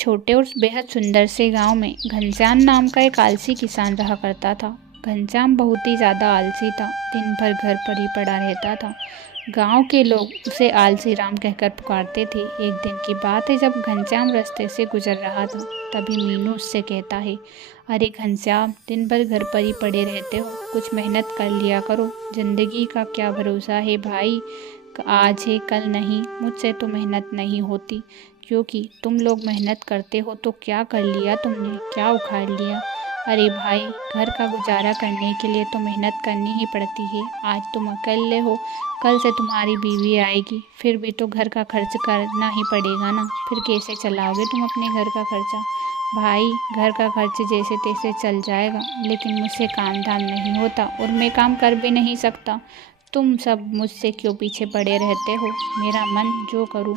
छोटे और बेहद सुंदर से गांव में घनश्याम नाम का एक आलसी किसान रहा करता था। घनश्याम बहुत ही ज़्यादा आलसी था। दिन भर घर पर ही पड़ा रहता था। गांव के लोग उसे आलसी राम कहकर पुकारते थे। एक दिन की बात है, जब घनश्याम रास्ते से गुजर रहा था, तभी मीनू उससे कहता है, अरे घनश्याम, दिन भर घर पर ही पड़े रहते हो, कुछ मेहनत कर लिया करो। जिंदगी का क्या भरोसा है भाई, आज है कल नहीं। मुझसे तो मेहनत नहीं होती, क्योंकि तुम लोग मेहनत करते हो। तो क्या कर लिया तुमने, क्या उखाड़ लिया? अरे भाई, घर का गुजारा करने के लिए तो मेहनत करनी ही पड़ती है। आज तुम अकेले हो, कल से तुम्हारी बीवी आएगी, फिर भी तो घर का खर्च करना ही पड़ेगा ना। फिर कैसे चलाओगे तुम अपने घर का खर्चा? भाई, घर का खर्च जैसे तैसे चल जाएगा, लेकिन मुझसे काम धाम नहीं होता और मैं काम कर भी नहीं सकता। तुम सब मुझसे क्यों पीछे पड़े रहते हो? मेरा मन जो करूं।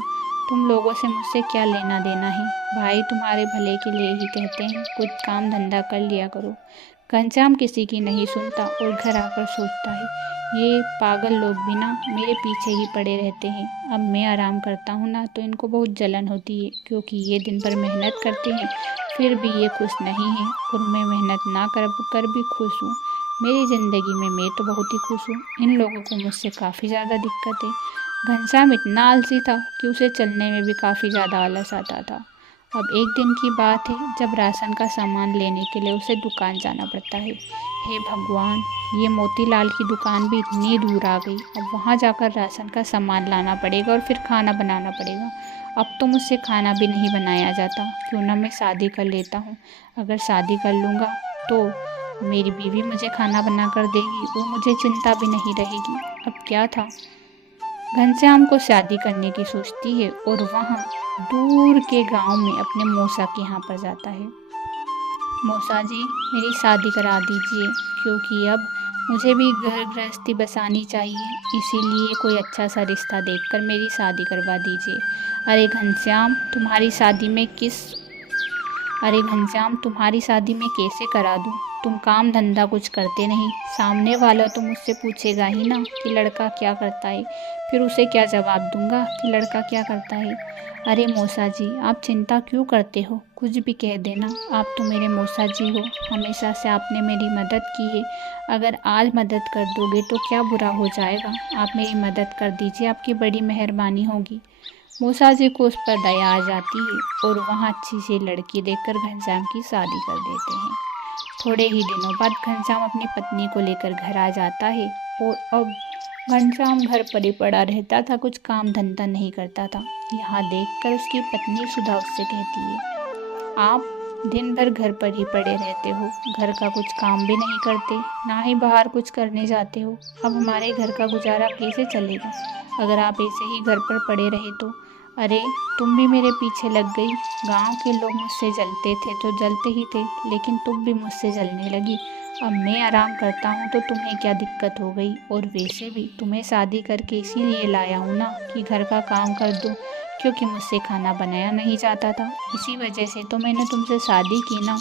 तुम लोगों से मुझसे क्या लेना देना है? भाई, तुम्हारे भले के लिए ही कहते हैं, कुछ काम धंधा कर लिया करो। घनश्याम किसी की नहीं सुनता और घर आकर सोचता है, ये पागल लोग भी ना मेरे पीछे ही पड़े रहते हैं। अब मैं आराम करता हूँ ना, तो इनको बहुत जलन होती है, क्योंकि ये दिन भर मेहनत करते हैं, फिर भी ये खुश नहीं हैं और मैं मेहनत ना कर भी खुश हूँ। मेरी ज़िंदगी में मैं तो बहुत ही खुश हूँ। इन लोगों को मुझसे काफ़ी ज़्यादा दिक्कत है। घनश्याम इतना आलसी था कि उसे चलने में भी काफ़ी ज़्यादा आलस आता था। अब एक दिन की बात है, जब राशन का सामान लेने के लिए उसे दुकान जाना पड़ता है। हे भगवान, ये मोतीलाल की दुकान भी इतनी दूर आ गई। अब वहाँ जाकर राशन का सामान लाना पड़ेगा और फिर खाना बनाना पड़ेगा। अब तो मुझसे खाना भी नहीं बनाया जाता। क्यों ना मैं शादी कर लेता हूँ। अगर शादी कर लूँगा तो मेरी बीवी मुझे खाना बना कर देगी, वो मुझे चिंता भी नहीं रहेगी। अब क्या था, घनश्याम को शादी करने की सोचती है और वहाँ दूर के गांव में अपने मौसा के यहाँ पर जाता है। मौसा जी, मेरी शादी करा दीजिए, क्योंकि अब मुझे भी घर गृहस्थी बसानी चाहिए, इसीलिए कोई अच्छा सा रिश्ता देखकर मेरी शादी करवा दीजिए। अरे घनश्याम, तुम्हारी शादी में किस अरे घनश्याम, तुम्हारी शादी मैं कैसे करा दूँ? तुम काम धंधा कुछ करते नहीं। सामने वाला तो मुझसे पूछेगा ही ना कि लड़का क्या करता है, फिर उसे क्या जवाब दूंगा कि लड़का क्या करता है? अरे मौसा जी, आप चिंता क्यों करते हो? कुछ भी कह देना, आप तो मेरे मौसा जी हो। हमेशा से आपने मेरी मदद की है। अगर आज मदद कर दोगे तो क्या बुरा हो जाएगा? आप मेरी मदद कर दीजिए, आपकी बड़ी मेहरबानी होगी। मूसा जी को उस पर दया आ जाती है और वहाँ अच्छी सी लड़की देखकर घनश्याम की शादी कर देते हैं। थोड़े ही दिनों बाद घनश्याम अपनी पत्नी को लेकर घर आ जाता है और अब घनश्याम घर पर ही पड़ा रहता था, कुछ काम धंधा नहीं करता था। यहाँ देखकर उसकी पत्नी सुधा उससे कहती है, आप दिन भर घर पर ही पड़े रहते हो, घर का कुछ काम भी नहीं करते, ना ही बाहर कुछ करने जाते हो। अब हमारे घर का गुजारा कैसे चलेगा अगर आप ऐसे ही घर पर पड़े रहे तो? अरे, तुम भी मेरे पीछे लग गई। गांव के लोग मुझसे जलते थे तो जलते ही थे, लेकिन तुम भी मुझसे जलने लगी। अब मैं आराम करता हूँ तो तुम्हें क्या दिक्कत हो गई? और वैसे भी तुम्हें शादी करके इसीलिए लाया हूँ ना कि घर का काम कर दो, क्योंकि मुझसे खाना बनाया नहीं जाता था। इसी वजह से तो मैंने तुमसे शादी की ना।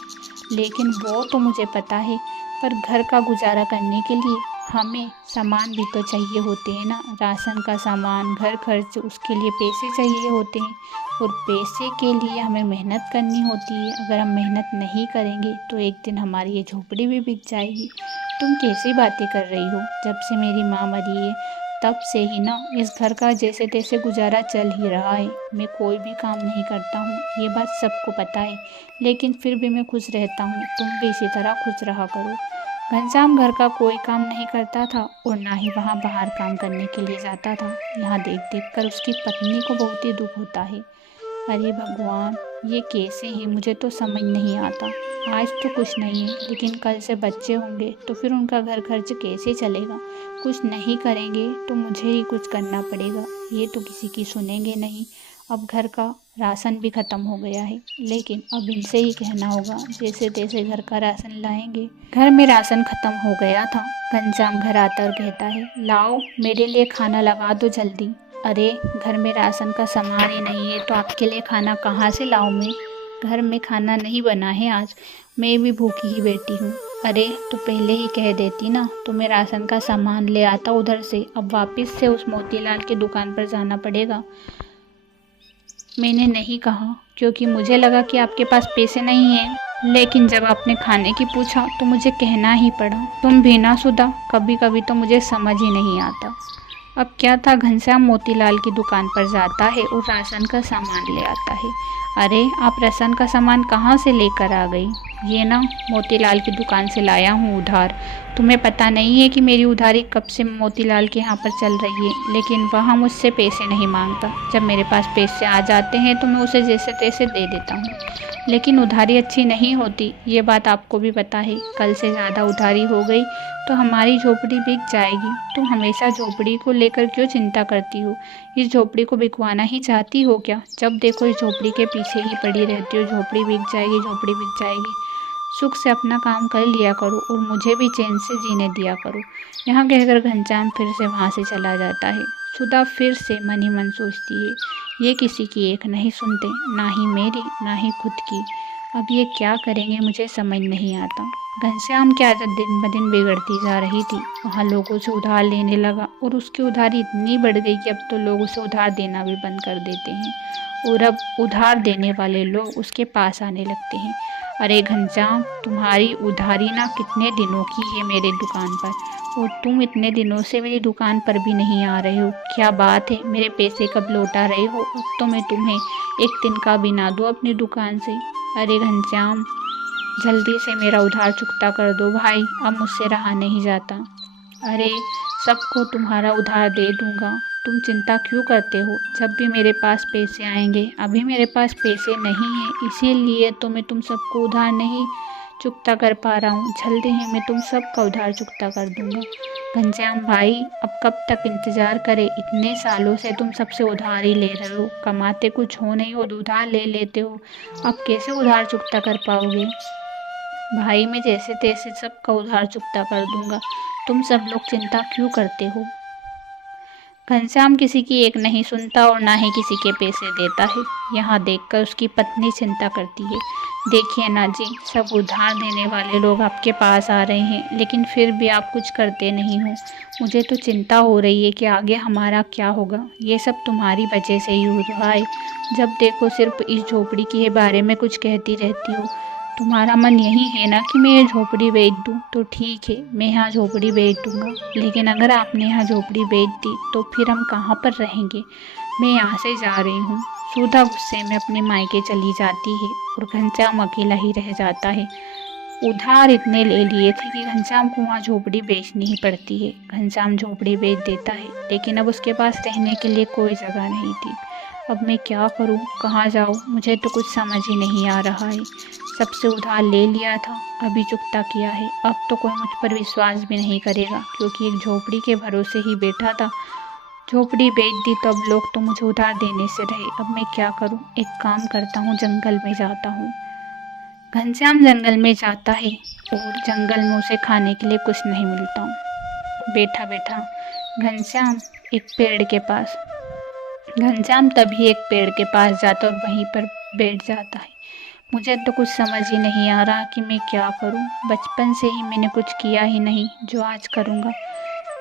लेकिन वो तो मुझे पता है, पर घर का गुजारा करने के लिए हमें सामान भी तो चाहिए होते हैं ना। राशन का सामान, घर खर्च, उसके लिए पैसे चाहिए होते हैं और पैसे के लिए हमें मेहनत करनी होती है। अगर हम मेहनत नहीं करेंगे तो एक दिन हमारी ये झोपड़ी भी बिक जाएगी। तुम कैसी बातें कर रही हो? जब से मेरी माँ मरी है, तब से ही ना इस घर का जैसे तैसे गुजारा चल ही रहा है। मैं कोई भी काम नहीं करता हूँ, ये बात सबको पता है, लेकिन फिर भी मैं खुश रहता हूँ। तुम भी इसी तरह खुश रहा करो। घनश्याम घर का कोई काम नहीं करता था और ना ही वहाँ बाहर काम करने के लिए जाता था। यहाँ देख देख कर उसकी पत्नी को बहुत ही दुख होता है। अरे भगवान, ये कैसे है, मुझे तो समझ नहीं आता। आज तो कुछ नहीं है, लेकिन कल से बच्चे होंगे तो फिर उनका घर खर्च कैसे चलेगा? कुछ नहीं करेंगे तो मुझे ही कुछ करना पड़ेगा। ये तो किसी की सुनेंगे नहीं। अब घर का राशन भी ख़त्म हो गया है, लेकिन अब इनसे ही कहना होगा, जैसे तैसे घर का राशन लाएंगे। घर में राशन ख़त्म हो गया था। घनश्याम घर आता और कहता है, लाओ मेरे लिए खाना लगा दो जल्दी। अरे, घर में राशन का सामान ही नहीं है तो आपके लिए खाना कहाँ से लाऊं मैं? घर में खाना नहीं बना है आज, मैं भी भूखी ही बैठी हूँ। अरे, तो पहले ही कह देती ना, तो मैं राशन का सामान ले आता उधर से। अब वापस से उस मोतीलाल की दुकान पर जाना पड़ेगा। मैंने नहीं कहा क्योंकि मुझे लगा कि आपके पास पैसे नहीं हैं, लेकिन जब आपने खाने की पूछा तो मुझे कहना ही पड़ा। तुम भी ना सुधा, कभी कभी तो मुझे समझ ही नहीं आता। अब क्या था, घनश्याम मोतीलाल की दुकान पर जाता है और राशन का सामान ले आता है। अरे, आप राशन का सामान कहाँ से लेकर आ गई? ये ना, मोतीलाल की दुकान से लाया हूँ उधार। तुम्हें पता नहीं है कि मेरी उधारी कब से मोतीलाल के यहाँ पर चल रही है, लेकिन वह मुझसे पैसे नहीं मांगता। जब मेरे पास पैसे आ जाते हैं तो मैं उसे जैसे तैसे दे देता हूँ, लेकिन उधारी अच्छी नहीं होती, ये बात आपको भी पता है। कल से ज़्यादा उधारी हो गई तो हमारी झोपड़ी बिक जाएगी। तुम हमेशा झोपड़ी को लेकर क्यों चिंता करती हो? इस झोपड़ी को बिकवाना ही चाहती हो क्या? जब देखो इस झोपड़ी के पीछे ही पड़ी रहती हो, झोपड़ी बिक जाएगी, झोपड़ी बिक जाएगी। सुख से अपना काम कर लिया करो और मुझे भी चैन से जीने दिया करो। यहाँ कहकर घनश्याम फिर से वहाँ से चला जाता है। सुधा फिर से मन ही मन सोचती है, ये किसी की एक नहीं सुनते, ना ही मेरी ना ही खुद की। अब ये क्या करेंगे मुझे समझ नहीं आता। घनश्याम की आदत दिन ब दिन बिगड़ती जा रही थी। वहाँ लोगों से उधार लेने लगा और उसकी उधारी इतनी बढ़ गई कि अब तो लोग उसे उधार देना भी बंद कर देते हैं और अब उधार देने वाले लोग उसके पास आने लगते हैं। अरे घनश्याम, तुम्हारी उधारी ना कितने दिनों की है मेरे दुकान पर, और तुम इतने दिनों से मेरी दुकान पर भी नहीं आ रहे हो। क्या बात है, मेरे पैसे कब लौटा रहे हो? अब तो मैं तुम्हें एक दिन का भी ना दूँ अपनी दुकान से। अरे घनश्याम, जल्दी से मेरा उधार चुकता कर दो भाई, अब मुझसे रहा नहीं जाता। अरे, सबको तुम्हारा उधार दे दूंगा, तुम चिंता क्यों करते हो? जब भी मेरे पास पैसे आएंगे। अभी मेरे पास पैसे नहीं हैं, इसीलिए तो मैं तुम सबको उधार नहीं चुकता कर पा रहा हूँ। जल्दी ही मैं तुम सबका उधार चुकता कर दूंगा। घनश्याम भाई, अब कब तक इंतज़ार करे? इतने सालों से तुम सबसे उधार ही ले रहे हो, कमाते कुछ हो नहीं और उधार ले लेते हो। अब कैसे उधार चुकता कर पाओगे? भाई, मैं जैसे तैसे सबका उधार चुकता कर दूंगा, तुम सब लोग चिंता क्यों करते हो? घनश्याम किसी की एक नहीं सुनता और ना ही किसी के पैसे देता है। यहाँ देखकर उसकी पत्नी चिंता करती है। देखिए ना जी, सब उधार देने वाले लोग आपके पास आ रहे हैं, लेकिन फिर भी आप कुछ करते नहीं हो। मुझे तो चिंता हो रही है कि आगे हमारा क्या होगा। ये सब तुम्हारी वजह से ही हो रहा है। जब देखो सिर्फ इस झोपड़ी के बारे में कुछ कहती रहती हो। तुम्हारा मन यही है ना कि मैं ये झोपड़ी बेच दूँ, तो ठीक है, मैं यहाँ झोपड़ी बेच दूँगा। लेकिन अगर आपने यहाँ झोपड़ी बेच दी तो फिर हम कहाँ पर रहेंगे? मैं यहाँ से जा रही हूँ। सुधा गुस्से में अपने मायके चली जाती है और घनश्याम अकेला ही रह जाता है। उधार इतने ले लिए थे कि घनश्याम को वहाँ झोपड़ी बेचनी ही पड़ती है। घनश्याम झोपड़ी बेच देता है, लेकिन अब उसके पास रहने के लिए कोई जगह नहीं थी। अब मैं क्या करूं, कहाँ जाऊं? मुझे तो कुछ समझ ही नहीं आ रहा है। सबसे उधार ले लिया था, अभी चुकता किया है, अब तो कोई मुझ पर विश्वास भी नहीं करेगा, क्योंकि एक झोपड़ी के भरोसे ही बैठा था। झोपड़ी बेच दी तो अब लोग तो मुझे उधार देने से रहे। अब मैं क्या करूं? एक काम करता हूं, जंगल में जाता हूं। घनश्याम जंगल में जाता है और जंगल में उसे खाने के लिए कुछ नहीं मिलता। बैठा बैठा घनश्याम एक पेड़ के पास घनश्याम तभी एक पेड़ के पास जाता और वहीं पर बैठ जाता है। मुझे तो कुछ समझ ही नहीं आ रहा कि मैं क्या करूं। बचपन से ही मैंने कुछ किया ही नहीं जो आज करूंगा।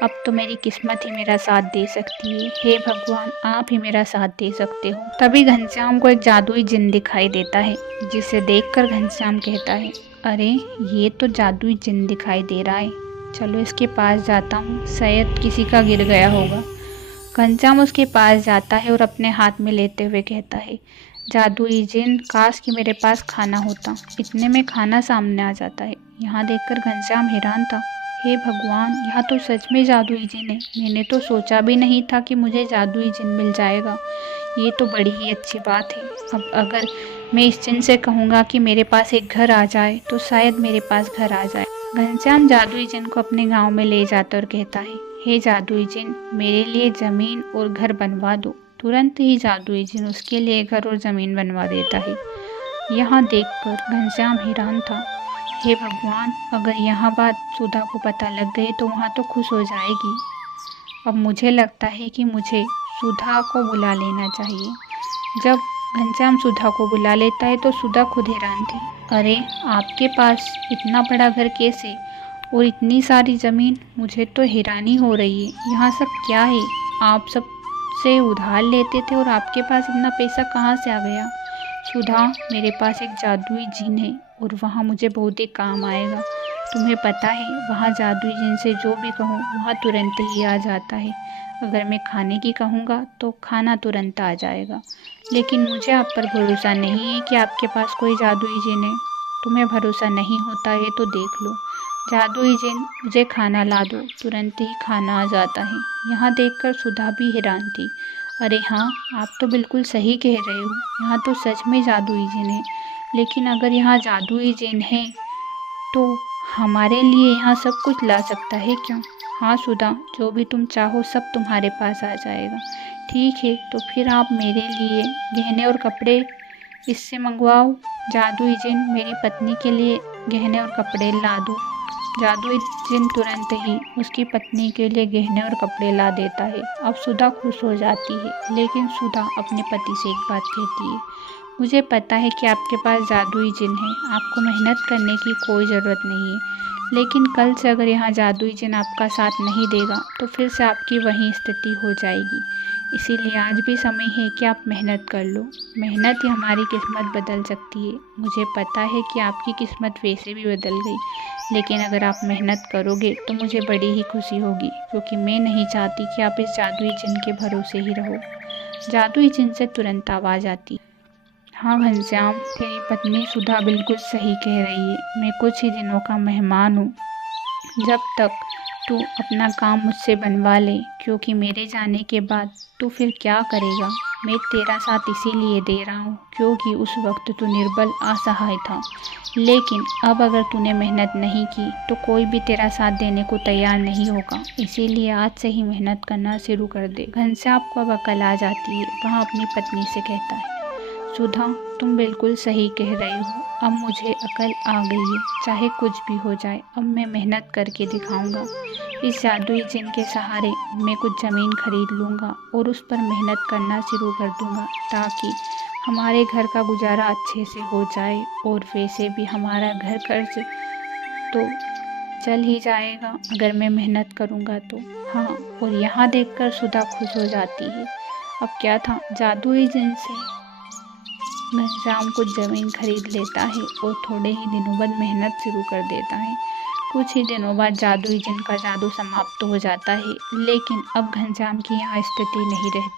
अब तो मेरी किस्मत ही मेरा साथ दे सकती है। हे भगवान, आप ही मेरा साथ दे सकते हो। तभी घनश्याम को एक जादुई जिन दिखाई देता है, जिसे देखकर घनश्याम कहता है, अरे ये तो जादुई जिन दिखाई दे रहा है। चलो इसके पास जाता हूँ, शायद किसी का गिर गया होगा। घनश्याम उसके पास जाता है और अपने हाथ में लेते हुए कहता है, जादुई जिन, काश कि मेरे पास खाना होता। इतने में खाना सामने आ जाता है। यहाँ देखकर घनश्याम हैरान था। हे भगवान, यह तो सच में जादुई जिन है। मैंने तो सोचा भी नहीं था कि मुझे जादुई जिन मिल जाएगा। ये तो बड़ी ही अच्छी बात है। अब अगर मैं इस जिन से कहूँगा कि मेरे पास एक घर आ जाए तो शायद मेरे पास घर आ जाए। घनश्याम जादुई जिन को अपने गांव में ले जाता और कहता है, हे जादुई जिन, मेरे लिए ज़मीन और घर बनवा दो। तुरंत ही जादुई जिन उसके लिए घर और ज़मीन बनवा देता है। यहाँ देखकर घनश्याम हैरान था। हे भगवान, अगर यहाँ बात सुधा को पता लग गई तो वहाँ तो खुश हो जाएगी। अब मुझे लगता है कि मुझे सुधा को बुला लेना चाहिए। जब घनश्याम सुधा को बुला लेता है तो सुधा खुद हैरान थी। अरे, आपके पास इतना बड़ा घर कैसे और इतनी सारी ज़मीन? मुझे तो हैरानी हो रही है। यहाँ सब क्या है? आप सब मुझसे उधार लेते थे और आपके पास इतना पैसा कहाँ से आ गया? सुधा, मेरे पास एक जादुई जिन है और वहाँ मुझे बहुत ही काम आएगा। तुम्हें पता है, वहाँ जादुई जिन से जो भी कहूँ वहाँ तुरंत ही आ जाता है। अगर मैं खाने की कहूँगा तो खाना तुरंत आ जाएगा। लेकिन मुझे आप पर भरोसा नहीं है कि आपके पास कोई जादुई जिन है। तुम्हें भरोसा नहीं होता है तो देख लो। जादुई जिन, मुझे खाना ला दो, तुरंत ही खाना आ जाता है। यहाँ देखकर सुधा भी हैरान थी। अरे हाँ, आप तो बिल्कुल सही कह रहे हो, यहाँ तो सच में जादुई जिन है। लेकिन अगर यहाँ जादुई जिन है तो हमारे लिए यहाँ सब कुछ ला सकता है क्या? हाँ सुधा, जो भी तुम चाहो सब तुम्हारे पास आ जाएगा। ठीक है, तो फिर आप मेरे लिए गहने और कपड़े इससे मंगवाओ। जादुई जिन, मेरी पत्नी के लिए गहने और कपड़े ला दो। जादुई जिन तुरंत ही उसकी पत्नी के लिए गहने और कपड़े ला देता है। अब सुधा खुश हो जाती है, लेकिन सुधा अपने पति से एक बात कहती है। मुझे पता है कि आपके पास जादुई जिन है, आपको मेहनत करने की कोई ज़रूरत नहीं है। लेकिन कल से अगर यहाँ जादुई जिन आपका साथ नहीं देगा तो फिर से आपकी वही स्थिति हो जाएगी। इसीलिए आज भी समय है कि आप मेहनत कर लो। मेहनत ही हमारी किस्मत बदल सकती है। मुझे पता है कि आपकी किस्मत वैसे भी बदल गई, लेकिन अगर आप मेहनत करोगे तो मुझे बड़ी ही खुशी होगी, क्योंकि मैं नहीं चाहती कि आप इस जादुई जिन के भरोसे ही रहो। जादुई जिन से तुरंत आवाज़ आती। हाँ घनश्याम, तेरी पत्नी सुधा बिल्कुल सही कह रही है। मैं कुछ ही दिनों का मेहमान हूँ। जब तक तू अपना काम मुझसे बनवा ले, क्योंकि मेरे जाने के बाद तू फिर क्या करेगा? मैं तेरा साथ इसीलिए दे रहा हूँ क्योंकि उस वक्त तू निर्बल असहाय था। लेकिन अब अगर तूने मेहनत नहीं की तो कोई भी तेरा साथ देने को तैयार नहीं होगा। इसीलिए आज से ही मेहनत करना शुरू कर दे। घनश्याम को अब अकल आ जाती है। वह अपनी पत्नी से कहता है, सुधा, तुम बिल्कुल सही कह रही हो। अब मुझे अकल आ गई है। चाहे कुछ भी हो जाए, अब मैं मेहनत करके दिखाऊंगा। इस जादुई जिन के सहारे मैं कुछ ज़मीन खरीद लूँगा और उस पर मेहनत करना शुरू कर दूँगा, ताकि हमारे घर का गुजारा अच्छे से हो जाए। और वैसे भी हमारा घर कर्ज तो चल ही जाएगा अगर मैं मेहनत करूँगा तो। हाँ, और यहाँ देखकर सुधा खुश हो जाती है। अब क्या था, जादुई जिन से घनश्याम कुछ ज़मीन खरीद लेता है और थोड़े ही दिनों बाद मेहनत शुरू कर देता है। कुछ ही दिनों बाद जादुई जिन का जादू समाप्त हो जाता है, लेकिन अब घनश्याम की यहाँ स्थिति नहीं रहती।